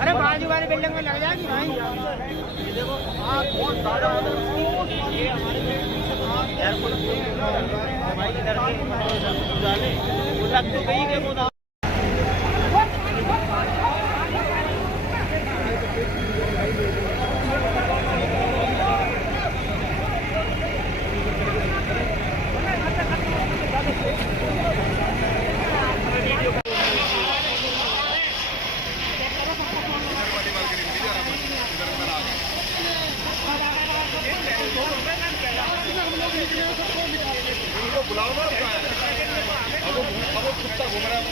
अरे बाजू वाली बिल्डिंग में लग जाएगी भाई। ये देखो आप बहुत ज्यादा ये हमारे एयरपोर्ट भाई इधर के डाले वो लग तो गई देखो ना। बुलाओ ना अब वो कुत्ता घूम रहा है।